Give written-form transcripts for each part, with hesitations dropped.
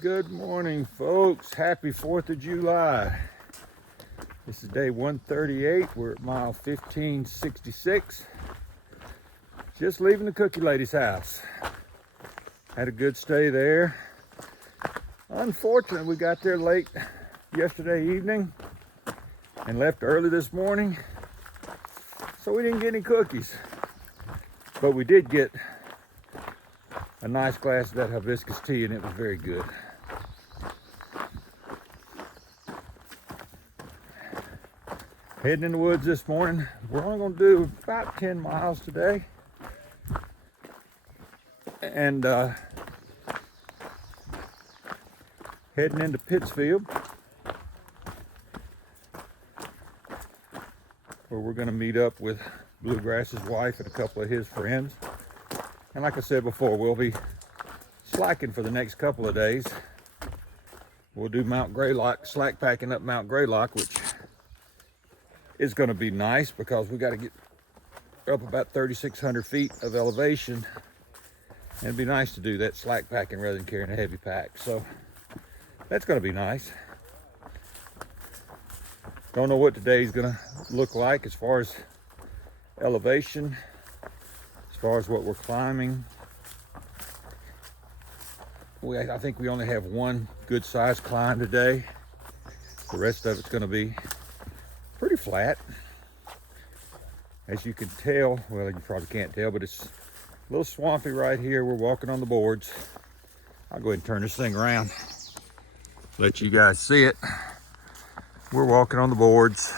Good morning, folks. Happy 4th of July. This is day 138. We're at mile 1566. Just leaving the cookie lady's house. Had a good stay there. Unfortunately, we got there late yesterday evening and left early this morning, so we didn't get any cookies. But we did get a nice glass of that hibiscus tea, and it was very good. Heading in the woods this morning. We're only going to do about 10 miles today. And heading into Pittsfield, where we're going to meet up with Bluegrass's wife and a couple of his friends. And like I said before, we'll be slacking for the next couple of days. We'll do Mount Greylock, slack packing up Mount Greylock, which is going to be nice because we got to get up about 3,600 feet of elevation. And it'd be nice to do that slack packing rather than carrying a heavy pack. So that's going to be nice. Don't know what today's going to look like as far as elevation, as far as what we're climbing. I think we only have one good sized climb today. The rest of it's going to be pretty flat. As you can tell, well, you probably can't tell, but it's a little swampy right here. We're walking on the boards. I'll go ahead and turn this thing around, let you guys see it. We're walking on the boards.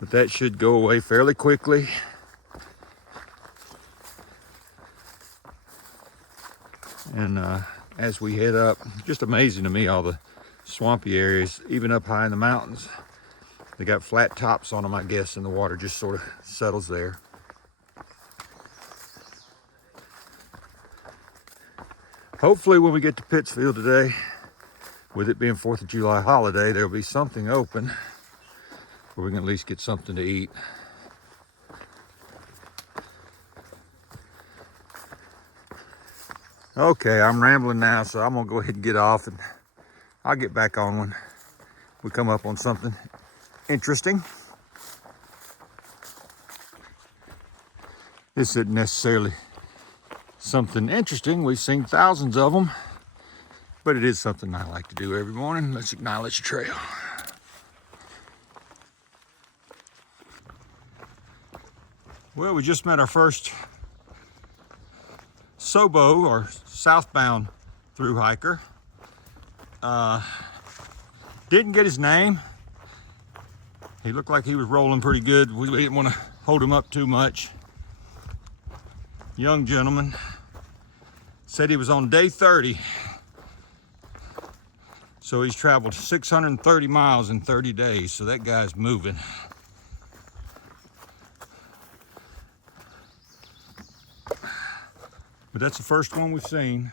But that should go away fairly quickly. And as we head up, just amazing to me, all the swampy areas, even up high in the mountains. They got flat tops on them, I guess, and the water just sort of settles there. Hopefully when we get to Pittsfield today, with it being 4th of July holiday, there'll be something open where we can at least get something to eat. Okay, I'm rambling now, so I'm gonna go ahead and get off, and I'll get back on when we come up on something interesting. This isn't necessarily something interesting. We've seen thousands of them, but it is something I like to do every morning. Let's acknowledge the trail. Well, we just met our first SOBO, or southbound through hiker. Didn't get his name. He looked like he was rolling pretty good. We didn't want to hold him up too much. Young gentleman. Said he was on day 30. So he's traveled 630 miles in 30 days. So that guy's moving. But that's the first one we've seen.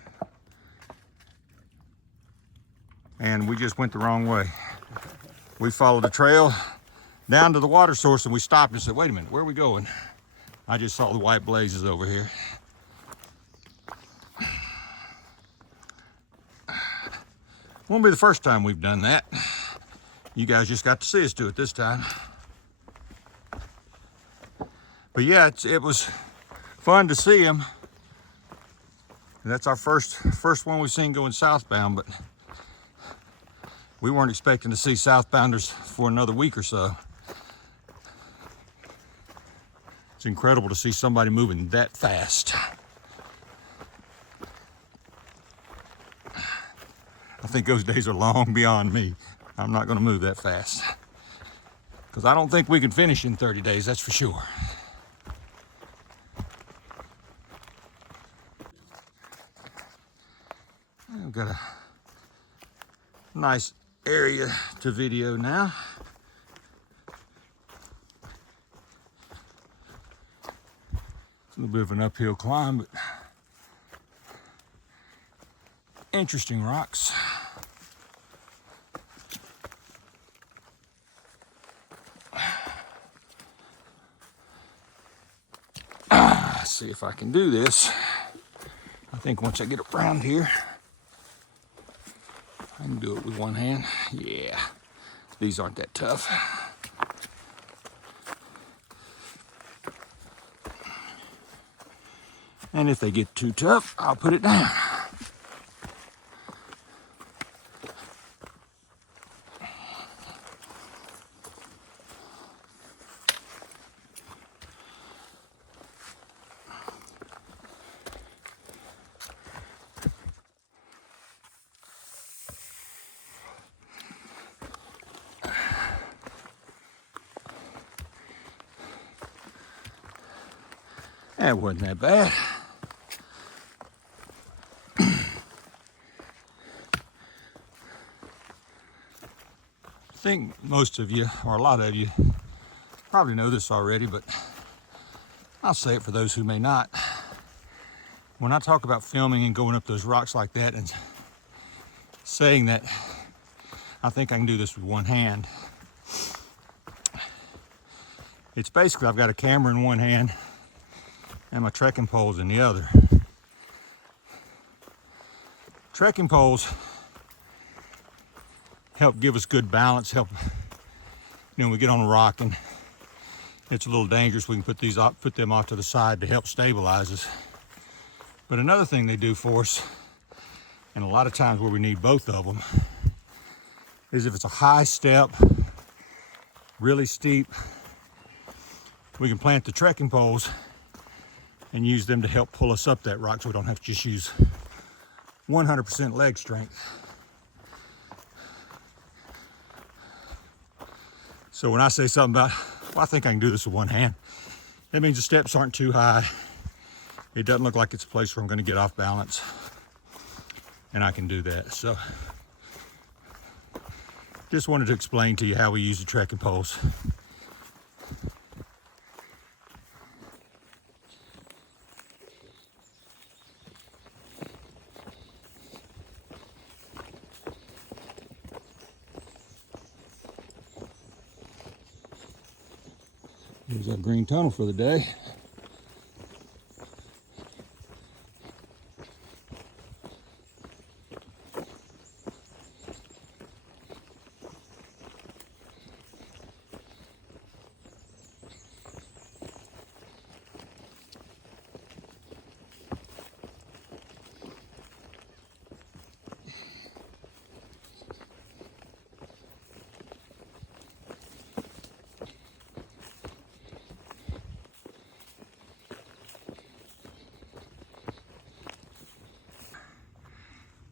And we just went the wrong way. We followed the trail down to the water source, and we stopped and said, wait a minute, where are we going? I just saw the white blazes over here. Won't be the first time we've done that. You guys just got to see us do it this time. But yeah, it was fun to see him. That's our first one we've seen going southbound, but we weren't expecting to see southbounders for another week or so. It's incredible to see somebody moving that fast. I think those days are long beyond me. I'm not going to move that fast, because I don't think we can finish in 30 days, that's for sure. I've got a nice area to video now. It's a little bit of an uphill climb, but interesting rocks. See if I can do this. think once I get around here, I can do it with one hand. Yeah, these aren't that tough. And if they get too tough, I'll put it down. That wasn't that bad. I think most of you, or a lot of you, probably know this already, but I'll say it for those who may not. When I talk about filming and going up those rocks like that and saying that I think I can do this with one hand, it's basically I've got a camera in one hand and my trekking poles in the other. Trekking poles help give us good balance, help, you know, we get on a rock and it's a little dangerous, we can put them off to the side to help stabilize us. But another thing they do for us, and a lot of times where we need both of them, is if it's a high step, really steep, we can plant the trekking poles and use them to help pull us up that rock so we don't have to just use 100% leg strength. So when I say something about, well, I think I can do this with one hand, that means the steps aren't too high. It doesn't look like it's a place where I'm going to get off balance, and I can do that. So just wanted to explain to you how we use the trekking poles. Here's our green tunnel for the day.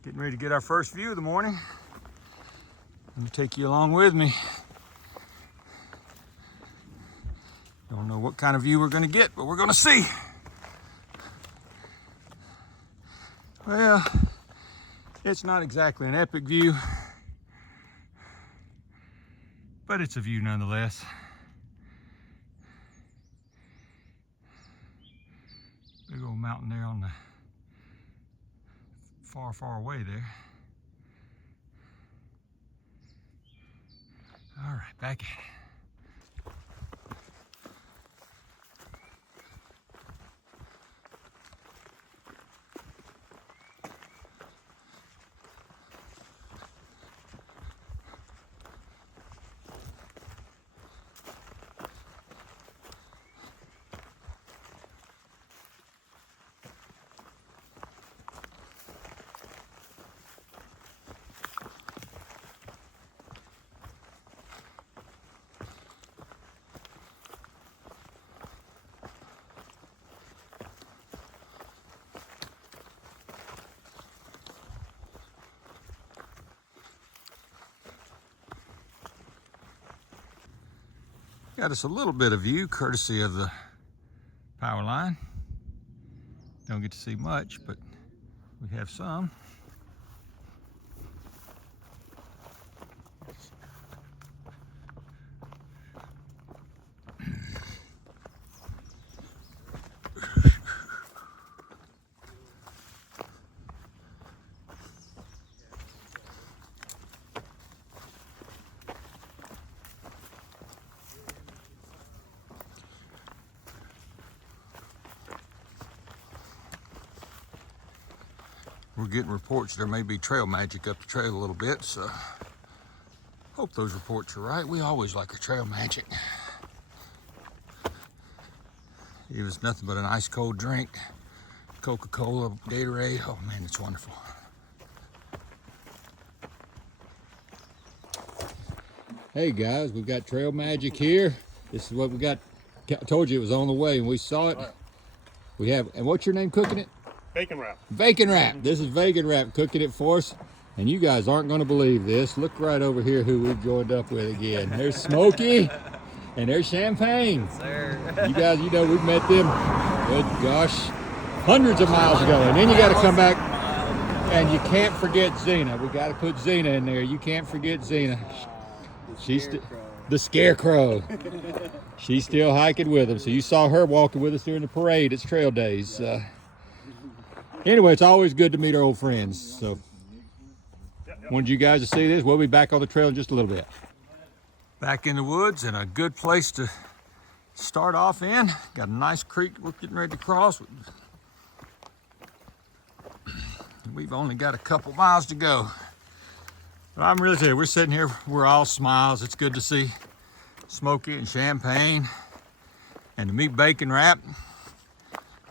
Getting ready to get our first view of the morning. Let me take you along with me. Don't know what kind of view we're going to get, but we're going to see. Well, it's not exactly an epic view, but it's a view nonetheless. Big old mountain there on the far away there. All right, back at it. Got us a little bit of view courtesy of the power line. Don't get to see much, but we have some. We're getting reports there may be trail magic up the trail a little bit, so hope those reports are right. We always like a trail magic. It was nothing but an ice cold drink, Coca-Cola, Gatorade. Oh man, it's wonderful. Hey guys, we've got trail magic here. This is what we got. I told you it was on the way and we saw it. We have, and what's your name cooking it? Bacon wrap. Bacon wrap. This is bacon wrap cooking it for us. And you guys aren't going to believe this. Look right over here who we've joined up with again. There's Smokey and there's Champagne. Yes, sir. You guys, you know, we've met them, good gosh, hundreds of miles ago. And then you got to come back and you can't forget Zena. We got to put Zena in there. You can't forget Zena. She's the Scarecrow. She's still hiking with them. So you saw her walking with us during the parade. It's trail days. Anyway, it's always good to meet our old friends. So wanted you guys to see this. We'll be back on the trail in just a little bit. Back in the woods and a good place to start off in. Got a nice creek we're getting ready to cross. We've only got a couple miles to go. But I'm really telling you, we're sitting here, we're all smiles. It's good to see Smokey and Champagne and to meet Bacon Wrap.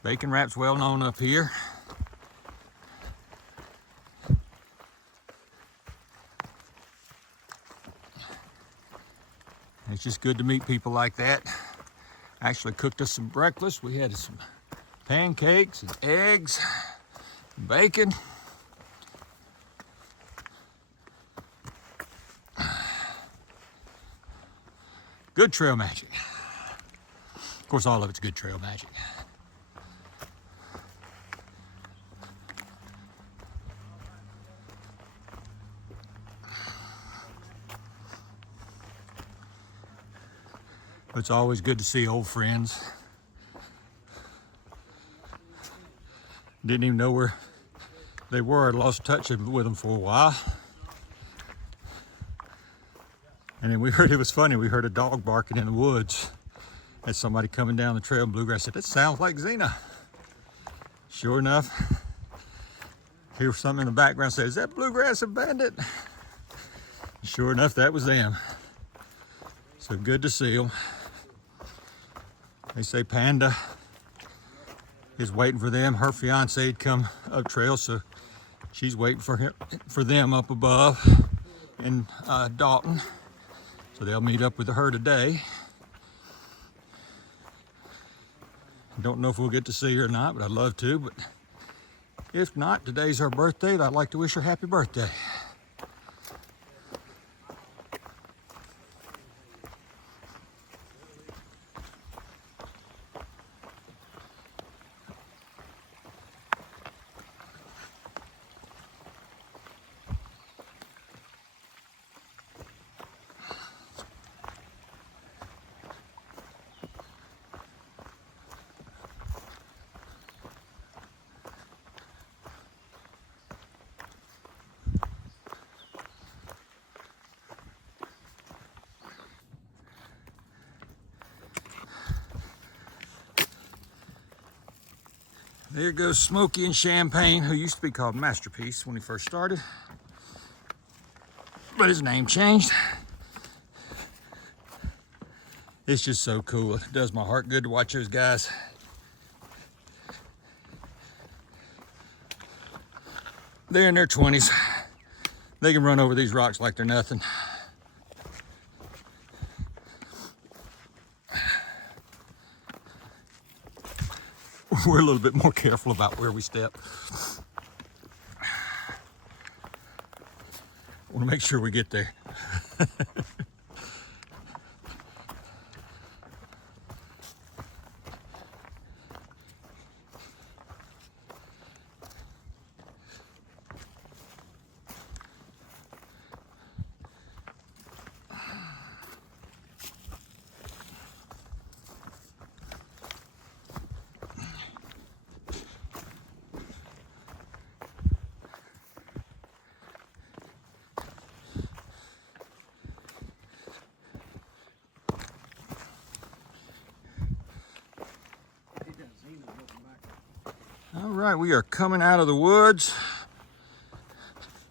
Bacon Wrap's well known up here. It's just good to meet people like that. Actually cooked us some breakfast. We had some pancakes and eggs, and bacon. Good trail magic. Of course, all of it's good trail magic. It's always good to see old friends. Didn't even know where they were. I lost touch with them for a while. And then we heard, it was funny, we heard a dog barking in the woods at somebody coming down the trail in Bluegrass. I said, that sounds like Zena. Sure enough, hear something in the background say, is that Bluegrass a bandit? Sure enough, that was them. So good to see them. They say Panda is waiting for them. Her fiance had come up trail, so she's waiting for them up above in Dalton. So they'll meet up with her today. Don't know if we'll get to see her or not, but I'd love to. But if not, today's her birthday. I'd like to wish her happy birthday. There goes Smokey and Champagne, who used to be called Masterpiece when he first started, but his name changed. It's just so cool. It does my heart good to watch those guys. They're in their 20s. They can run over these rocks like they're nothing. We're a little bit more careful about where we step. Want to make sure we get there. All right, we are coming out of the woods.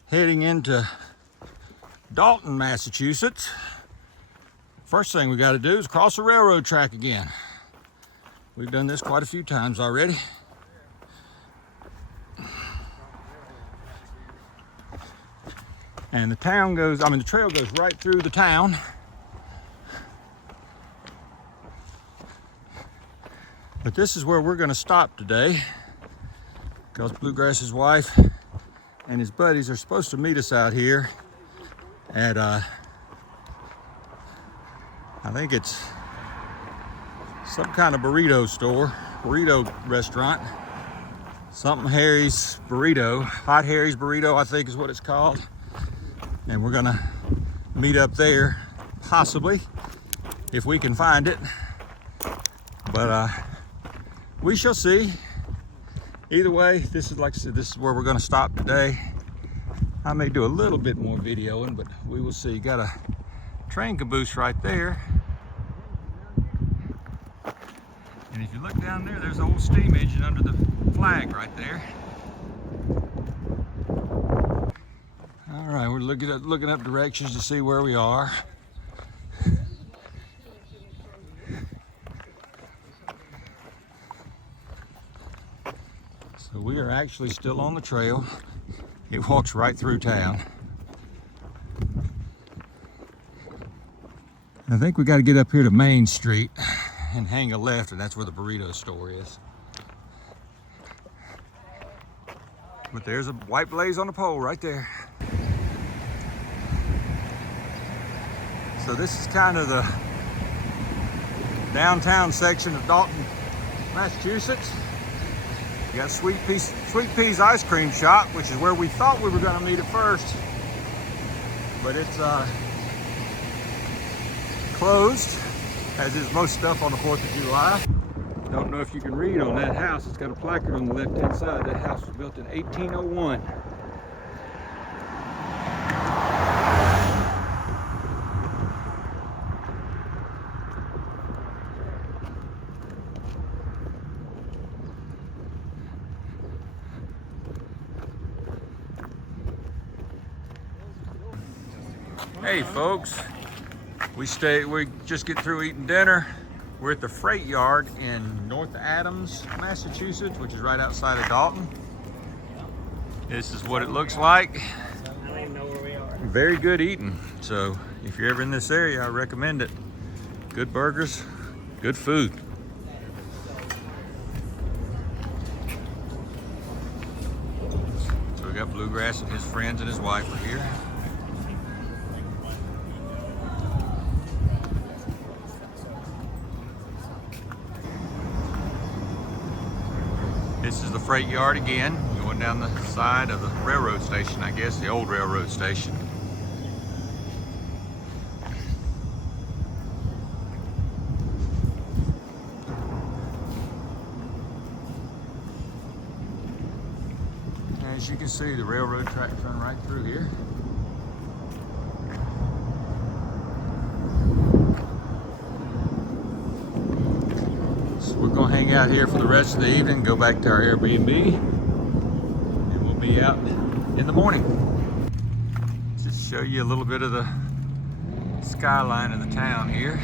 heading into Dalton, Massachusetts. First thing we got to do is cross the railroad track again. We've done this quite a few times already. And the trail goes right through the town. But this is where we're going to stop today, because Bluegrass's wife and his buddies are supposed to meet us out here at I think it's some kind of burrito restaurant. Something Harry's Burrito, Hot Harry's Burrito, I think is what it's called. And we're gonna meet up there, possibly, if we can find it. But we shall see. Either way, this is, like I said, this is where we're gonna stop today. I may do a little bit more videoing, but we will see. Got a train caboose right there. And if you look down there, there's the old steam engine under the flag right there. All right, we're looking up directions to see where we are. So we are actually still on the trail. It walks right through town. I think we got to get up here to Main Street and hang a left, and that's where the burrito store is. But there's a white blaze on the pole right there. So this is kind of the downtown section of Dalton, Massachusetts. You got Sweet Peas ice cream shop, which is where we thought we were going to meet at first, but it's closed, as is most stuff on the 4th of July. Don't know if you can read on that house. It's got a placard on the left-hand side. That house was built in 1801. Hey folks, we just get through eating dinner. We're at the freight yard in North Adams, Massachusetts, which is right outside of Dalton. This is what it looks like. I don't even know where we are. Very good eating. So if you're ever in this area, I recommend it. Good burgers, good food. So we got Bluegrass and his friends and his wife are here. This is the freight yard again, going down the side of the railroad station, I guess, the old railroad station. As you can see, the railroad tracks run right through here. We're going to hang out here for the rest of the evening, go back to our Airbnb, and we'll be out in the morning. Just show you a little bit of the skyline of the town here.